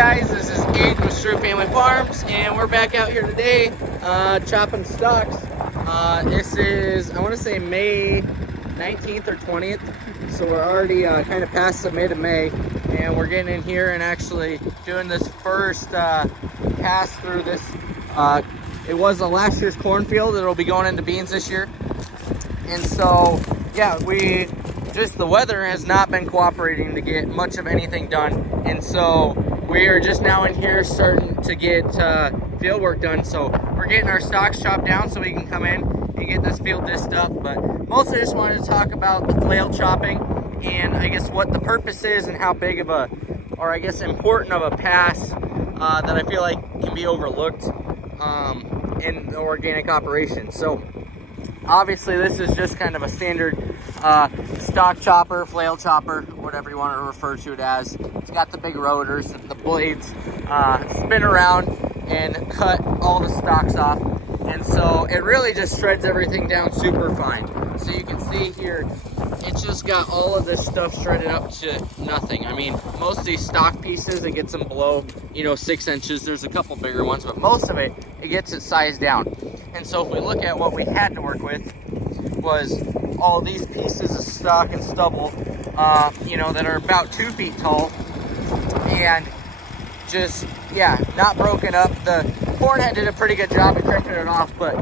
guys, this is Aiden with Stru Family Farms, and we're back out here today chopping stalks. This is, I want to say May 19th or 20th, so we're already kind of past the mid of May, and we're getting in here and actually doing this first pass through this. It was a last year's cornfield. It'll be going into beans this year, and so yeah, the weather has not been cooperating to get much of anything done, and so we are just now in here starting to get field work done. So we're getting our stalks chopped down so we can come in and get this field disced up. But mostly I just wanted to talk about the flail chopping and I guess what the purpose is and how big of or I guess important of a pass that I feel like can be overlooked in the organic operation. So obviously this is just kind of a standard stalk chopper, flail chopper, whatever you want to refer to it as. It's got the big rotors and the blades spin around and cut all the stalks off. And so it really just shreds everything down super fine. So you can see here, it's just got all of this stuff shredded up to nothing. I mean, most of these stalk pieces, it gets them below, 6 inches. There's a couple bigger ones, but most of it gets it sized down. And so if we look at what we had to work with, was all these pieces of stalk and stubble, that are about 2 feet tall, and just, not broken up. The cornhead did a pretty good job of crimping it off, but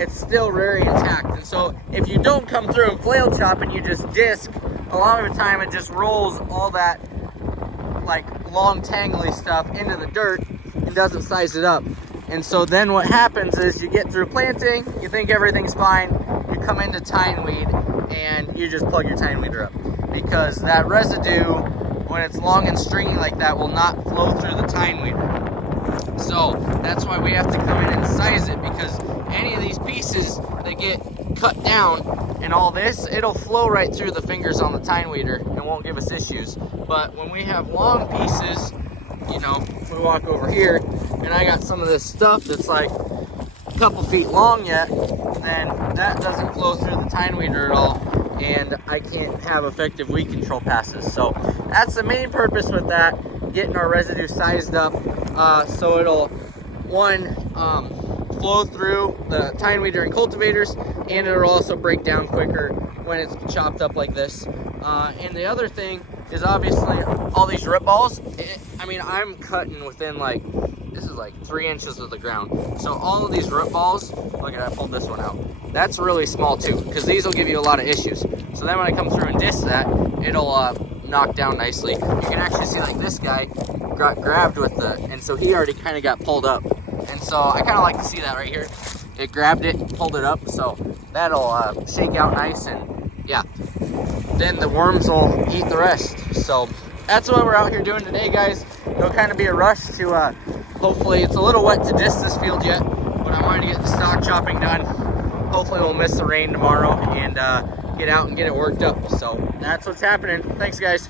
it's still very intact. And so if you don't come through and flail chop and you just disc, a lot of the time it just rolls all that like long tangly stuff into the dirt and doesn't size it up. And so then what happens is you get through planting, you think everything's fine, you come into tine weed and you just plug your tine weeder up, because that residue, when it's long and stringy like that, will not flow through the tine weeder. So that's why we have to come in and size it, because any of these pieces that get cut down and all this, it'll flow right through the fingers on the tine weeder and won't give us issues. But when we have long pieces, we walk over here and I got some of this stuff that's like a couple feet long yet, then that doesn't flow through the tine weeder at all, and I can't have effective weed control passes. So that's the main purpose with that, getting our residue sized up so it'll, flow through the tine weeder and cultivators, and it'll also break down quicker when it's chopped up like this. And the other thing is obviously all these rip balls. I'm cutting within this is like 3 inches of the ground. So all of these rip balls, look at I pulled this one out. That's really small too, because these will give you a lot of issues. So then when I come through and disc that, it'll knock down nicely. You can actually see like this guy got grabbed with and so he already kind of got pulled up. And so I kind of like to see that right here. It grabbed it, pulled it up, so that'll shake out nice, and then the worms will eat the rest. So that's what we're out here doing today, guys. It'll kind of be a rush to, hopefully, it's a little wet to disc this field yet, but I wanted to get the stalk chopping done. Hopefully we'll miss the rain tomorrow and get out and get it worked up. So that's what's happening. Thanks, guys.